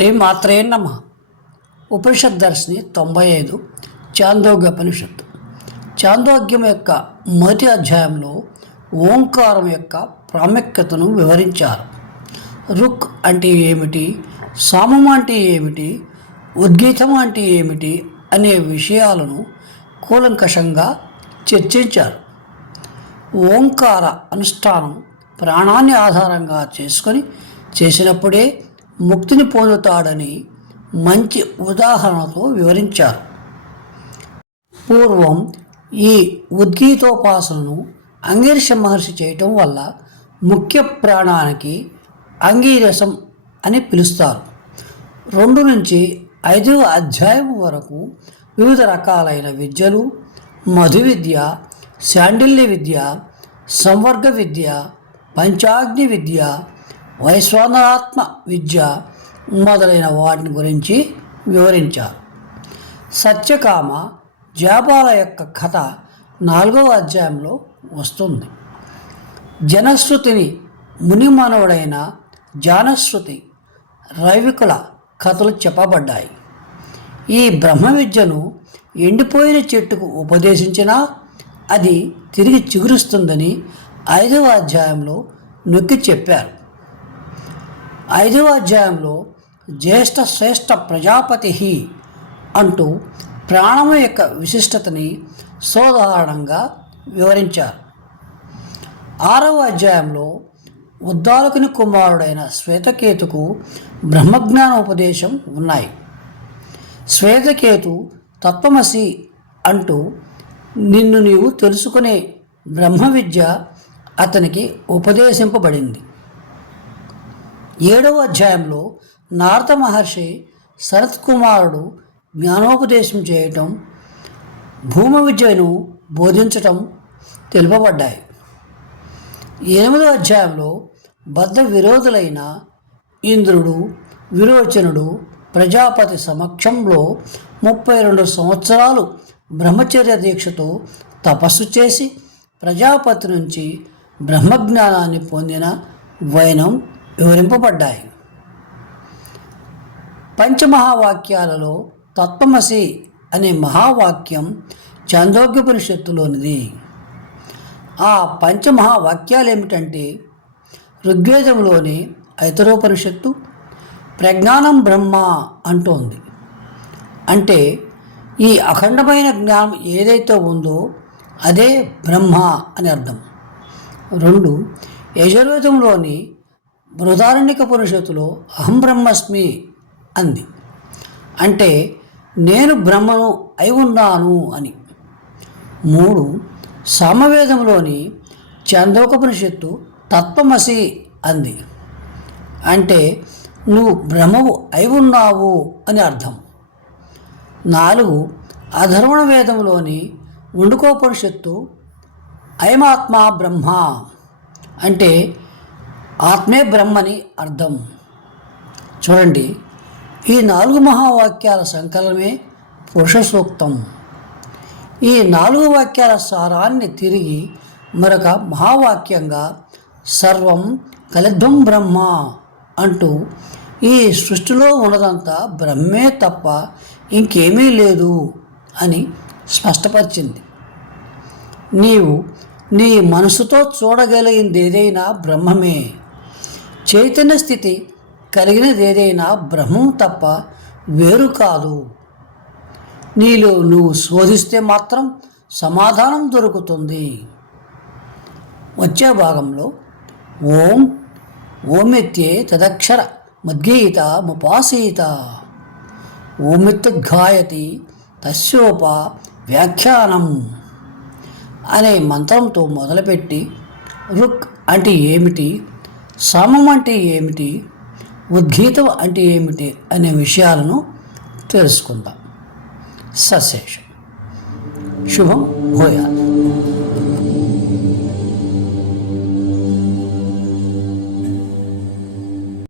శ్రీ మాత్రే నమ. ఉపనిషత్ దర్శిని తొంభై ఐదు చాందోగ్యోపనిషత్తు చాందోగ్యం యొక్క మొదటి అధ్యాయంలో ఓంకారం యొక్క ప్రాముఖ్యతను వివరించారు. రుక్ అంటే ఏమిటి? సామం అంటే ఏమిటి? ఉద్గీతం అంటే ఏమిటి? అనే విషయాలను కూలంకషంగా చర్చించారు. ఓంకార అనుష్ఠానం ప్రాణాన్ని ఆధారంగా చేసుకొని చేసినప్పుడే ముక్తిని పొందుతాడని మంచి ఉదాహరణతో వివరించారు. పూర్వం ఈ ఉద్గీతోపాసనను అంగీరస మహర్షి చేయటం వల్ల ముఖ్య ప్రాణానికి అంగీరసం అని పిలుస్తారు. రెండు నుంచి ఐదవ అధ్యాయం వరకు వివిధ రకాలైన విద్యలు మధు విద్య శాండిల్య విద్య సంవర్గ విద్య పంచాగ్ని విద్య వైశ్వానరాత్మ విద్య మొదలైన వాటిని గురించి వివరించారు. సత్యకామ జాబాల యొక్క కథ నాలుగవ అధ్యాయంలో వస్తుంది. జనశ్రుతిని మునిమానవుడైన జానశ్రుతి రవికుల కథలు చెప్పబడ్డాయి. ఈ బ్రహ్మ విద్యను ఎండిపోయిన చెట్టుకు ఉపదేశించినా అది తిరిగి చిగురుస్తుందని ఐదవ అధ్యాయంలో నొక్కి చెప్పారు. ఐదవ అధ్యాయంలో జ్యేష్ఠ శ్రేష్ఠ ప్రజాపతి అంటూ ప్రాణము యొక్క విశిష్టతని సోదాహరణంగా వివరించారు. ఆరవ అధ్యాయంలో ఉద్దాలకుని కుమారుడైన శ్వేతకేతుకు బ్రహ్మజ్ఞాన ఉపదేశం ఉన్నాయి. శ్వేతకేతు తత్వమసి అంటూ నిన్ను నీవు తెలుసుకునే బ్రహ్మ విద్య అతనికి ఉపదేశింపబడింది. ఏడవ అధ్యాయంలో నారద మహర్షి శరత్ కుమారుడు జ్ఞానోపదేశం చేయటం భూమ విద్యను బోధించటం తెలుపబడ్డాయి. ఎనిమిదో అధ్యాయంలో బద్ధ విరోధులైన ఇంద్రుడు విరోచనుడు ప్రజాపతి సమక్షంలో ముప్పై రెండు సంవత్సరాలు బ్రహ్మచర్య దీక్షతో తపస్సు చేసి ప్రజాపతి నుంచి బ్రహ్మజ్ఞానాన్ని పొందిన వైనం వివరింపబడ్డాయి. పంచమహావాక్యాలలో తత్వమసి అనే మహావాక్యం చాందోగ్యోపనిషత్తులోనిది ఆ పంచమహావాక్యాలు ఏమిటంటే ఋగ్వేదంలోని ఐతరోపనిషత్తు ప్రజ్ఞానం బ్రహ్మ అంటోంది. అంటే ఈ అఖండమైన జ్ఞానం ఏదైతే ఉందో అదే బ్రహ్మ అని అర్థం. రెండు యజుర్వేదంలోని బృహదారణ్యక పురుషత్తులో అహం బ్రహ్మస్మి అంది. అంటే నేను బ్రహ్మను అయి ఉన్నాను అని. మూడు సామవేదంలోని చందోకపనిషత్తు తత్వమసి అంది. అంటే నువ్వు బ్రహ్మవు అయి ఉన్నావు అని అర్థం. నాలుగు అధర్వణ వేదంలోని ఉండుకోపనిషత్తు అయమాత్మ బ్రహ్మ. అంటే ఆత్మే బ్రహ్మని అర్థం. చూడండి ఈ నాలుగు మహావాక్యాల సంకలనమే పురుష సూక్తం ఈ నాలుగు వాక్యాల సారాన్ని తిరిగి మరొక మహావాక్యంగా సర్వం కలిధ్వం బ్రహ్మ అంటూ ఈ సృష్టిలో ఉన్నదంతా బ్రహ్మే తప్ప ఇంకేమీ లేదు అని స్పష్టపరిచింది. నీవు నీ మనసుతో చూడగలిగింది ఏదైనా బ్రహ్మమే. చైతన్య స్థితి కలిగినది ఏదైనా బ్రహ్మం తప్ప వేరు కాదు. నీలో నువ్వు శోధిస్తే మాత్రం సమాధానం దొరుకుతుంది. వచ్చే భాగంలో ఓం ఓమిత్యే తదక్షర మద్గీత ముపాసీత. ఓమిత్గాయతి తస్యోప వ్యాఖ్యానం అనే మంత్రంతో మొదలుపెట్టి రుక్ అంటే ఏమిటి? సమం అంటే ఏమిటి? ఉద్గీతం అంటే ఏమిటి? అనే విషయాలను తెలుసుకుందాం. సశేషం. శుభం భూయాలి